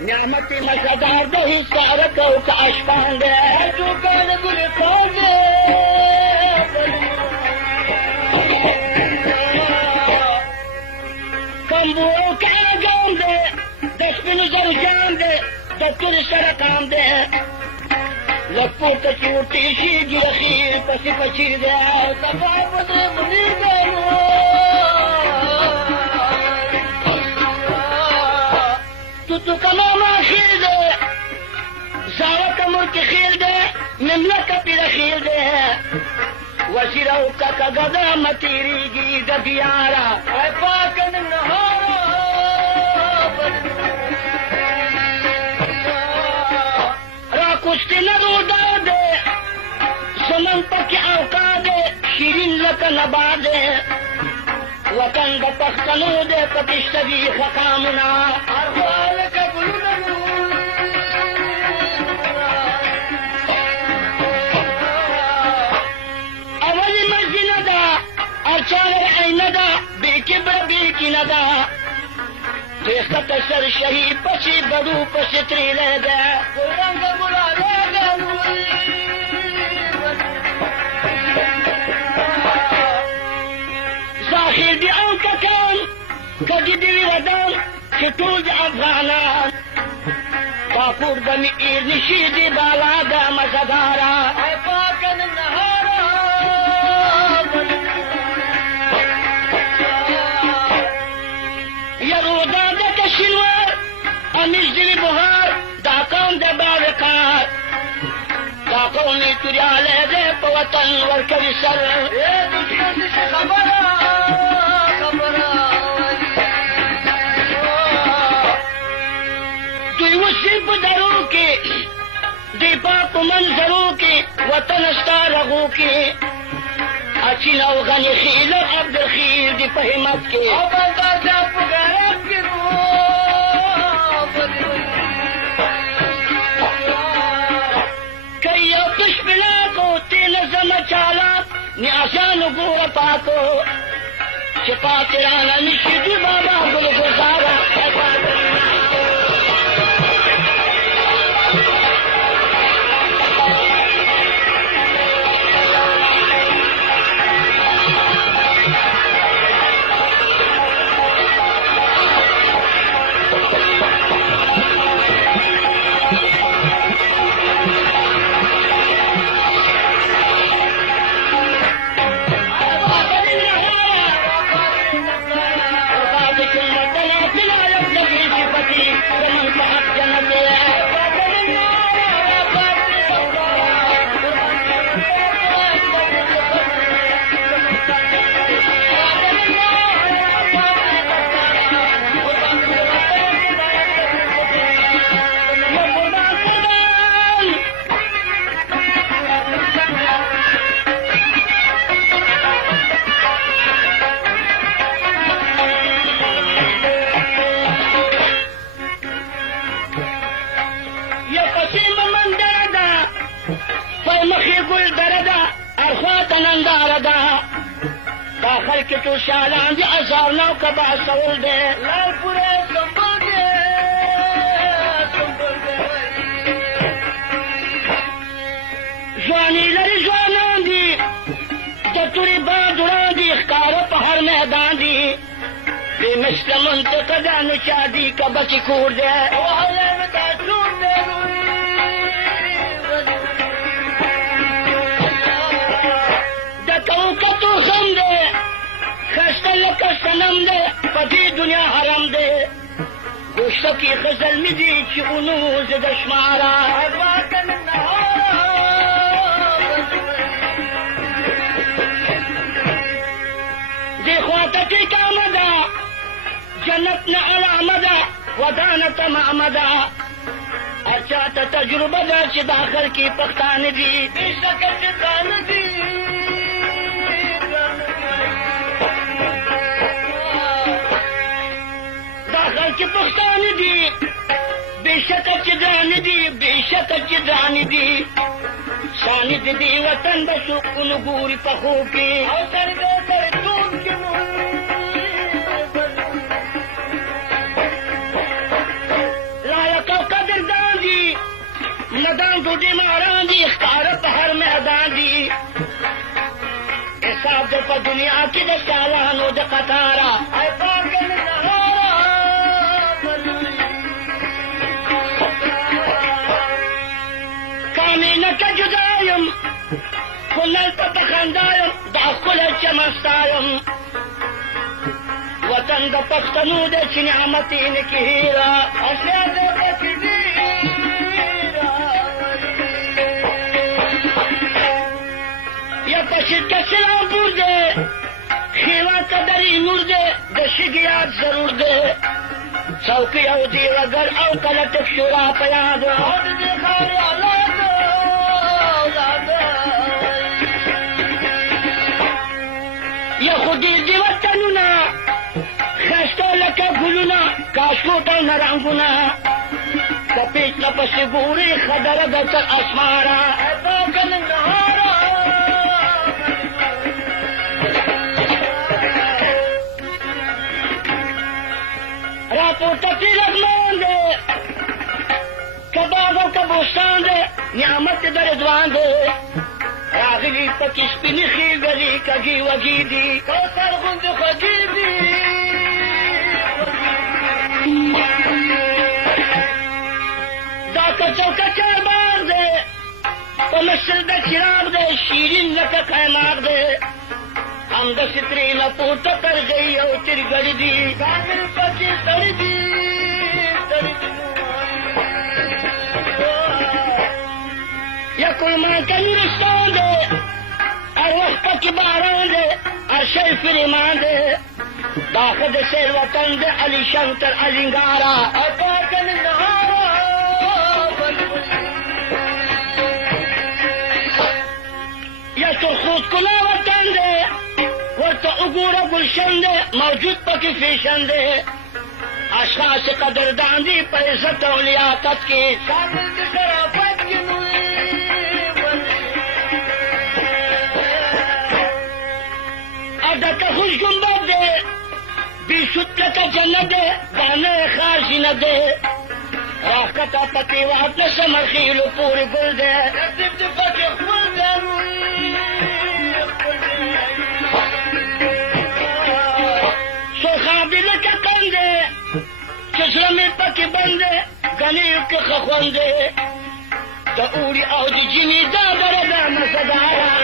نعمتي مصدر ده سعرك وكأشفان ده توكان قل قوزي كم بوك اقام ده دسبن زرجان ده دكتور سرطان ده لفوت چوٹی شیجی رخیر پسی پچی ده صفا بدر منیر ده تو کماما خیل ده زاوت مرک خیل ده مملک پیر خیل ده وزیرو کا گدا متیری گی دبیارا اے پاکن نهارا را کشتی نرو داده سنن پکی اوقاده شیرین لک نباده وطن دا پختنو ده پتشتوی خقامنا ارخوالک بلوننو اولی مجد ندا ارچال عین دا بی کبر بی کی ندا دیخت سر شهید پسی بدو پسی تریله ده قرآن کا بلاله ده زاخر دی او ککان کدی دی ودان چه طول دی افغانان پاپور دمی ایر نشیدی بالا ده مزدارا ای پاکن نهارا یرودا ده کشنور امیش دی بخار دا قوم ده باوکار دا قومی توریاله ده پوطن ورکوی سر ای دشمن دی خبرا درو کے دیپا کو منظروں کے وطن استا رغو کے اچھی نو غنی خیل عبد الخیر دی پہمت کے ابدا جب غرب کے کئی کش بلا کو تیل زم چالا نیاسان گور پاکو چپا تیرانا نشیدی بابا گل گزارا کہ تو شالان دی ازار نو کبا سول دے لال پورے سنبھل دے جوانی لری جوانان دی دتوری بادران دی اخکار پہر میدان دی بے مثل منطقہ نچا دی کبچی کور دے وحلے میں تاچون دے دکو کتو خم دے خستل کستنم دے پتی دنیا حرم دے گوشت کی خزل می دی چی انوز دشمارا ادواتن دی خواتتی کامدا جنت نا علامدا ودانت معمدا ارچات تجربہ دا چی داخل کی پختان دی بیشک چتان دی کی پختان دی بے شک چدران دی بے شک چدران دی شانی دی وطن بسو کن گوری پخو کی اوسر بے سر تون کی لائق ودان ټوټې ماران دي ښکاره په هر میدان دي حساب د په دنیا کې د سالانو د قطاره ای پاکه مې کامینه که جدا یم خو نلته په خندا یم دا ښکلی چمستا یم وطن د پښتنو دی چې نعمت یې نه کې هېره اصلیت دی پکې دي یا تشید که سلامپور دی خیوا قدری نور دی د شګې یاد ضرور دی څوکۍ او دیوګر او کله ټک شورا په یاد او د دې ښاري اولاد یا خو ډېر دي وطنونه ښایسته لکه ګلونه کاشکوټ او نرنګونه د پیچ نه پسې ګورې خدره ده تر اسمانه راپورته چې لغمان دی که باغ او که بوستان دی نعمت د رضوان دی راغلي پکې سپینې ښېګلې کږې وږې دي کوثر غوندې خوږې دي دا کچو کچه باغ دی په مصر د چراغ دی شیرین لکه قیماق دی همداسې ترې نه پورته کرغۍ او چرګړې دي کامل پکې سړي دي یا کلمانکه نورستان دی هر وخت پکې باران دی هر شی فریمان دی دا ښه د سیر وطن دی علي شنګ تر الینګاره پاکه ننګاره یا سرخو ښکلا وطن دی ورته وګوره ګلشن دی موجود پکې فیشن دی اشخاص قدردان دي په عزت او لیاقت کې کامل د شرافت کې ډکه خوش ګنبد دی بیسود لکه جنت دی دانه ښار زینه دی راښکته پکې واټ نه سمرخیلو پورې ګل دی نصیب دې پکې خپل سرخاب دې لکه قند دی چې زړه مې پکې بند دی ګنیو کې ښه خوند دی د اوړي او د ژمي دا دره ده مزهداره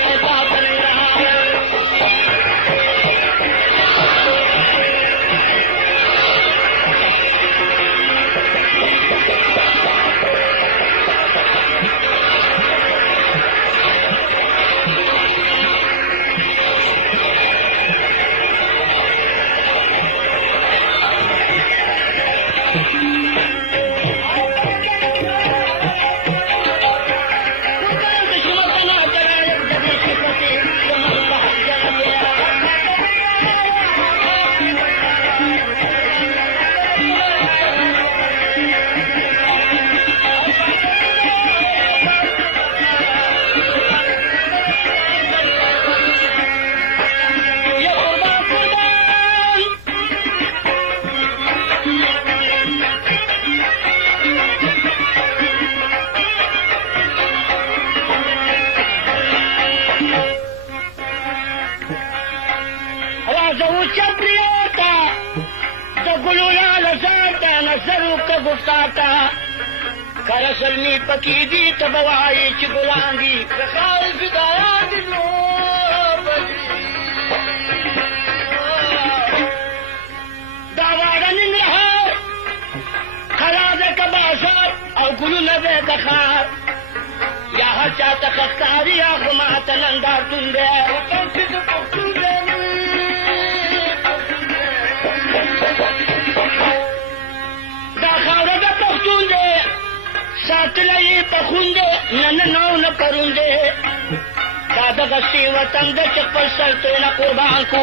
گفتاتا کر سلمی پکی دی تبوائی چی گلان دی بخار فدایان دی داوارا ننگرہار خلاز کباسار او گلو نبے دخار یا ہر چاہتا خستاری یا خماتا نندار تندے وطن سید پختون دے ساتلئی پخوندے نننو نپروندے دادا غسی وطن دے چپل سرتے نا قربان کو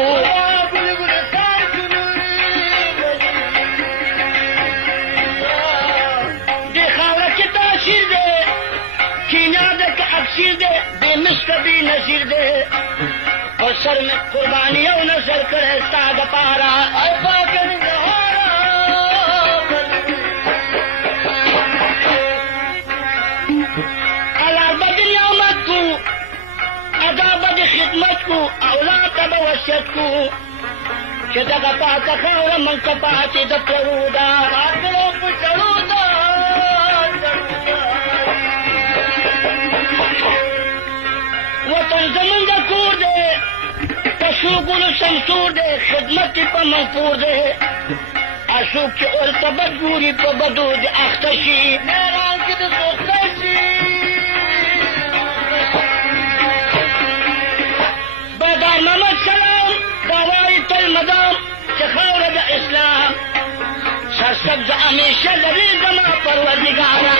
دے خاورہ کی تاثیر دے کینا دے کا اکسیر دے بے مشک بھی نظیر دے اور سر میں قربانی او نظر کرے ساگ پارا اے پاکر نہارا وصیت کو چې دغه پاکه خاوره موږ ته پاتې د پلرو ده راتلو په چړو ده وطن زمونږ د کور دی په شوګونو سمسور دی خدمت یې په منفور دی اشوک چې ورته بد ګوري په بدو د اخته شي میران کې د سوخته شي بدار محمد سلام دا وایي تل مدام چې خاوره د اسلام سرسبز همیشه لري زما پروردګاره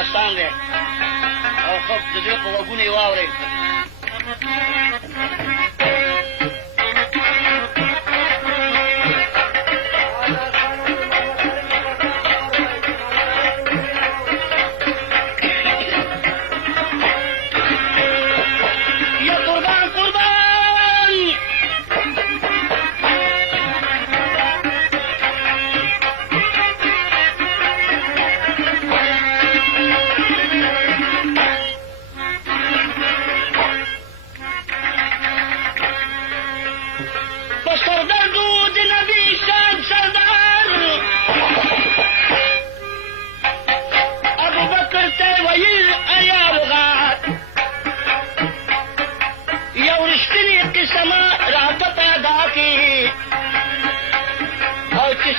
داستان دی او خب د زړه په غوږونو یې واورئ یا قربان قربان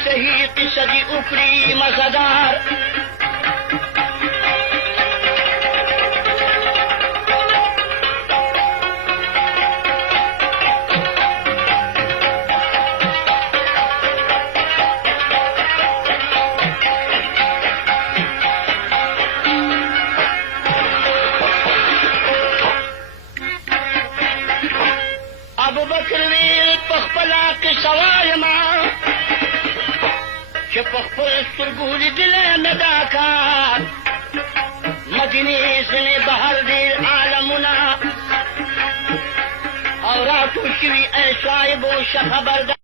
صحیح قصه دی وکړي مزدار ابوبکر ویل په خپله قصه وایمه چې په خپل سترګو لیدلی نه دا کار مدینې ځینې بهر ډېر عالمونه او راټول شوي ای صاحبو ښه خبردار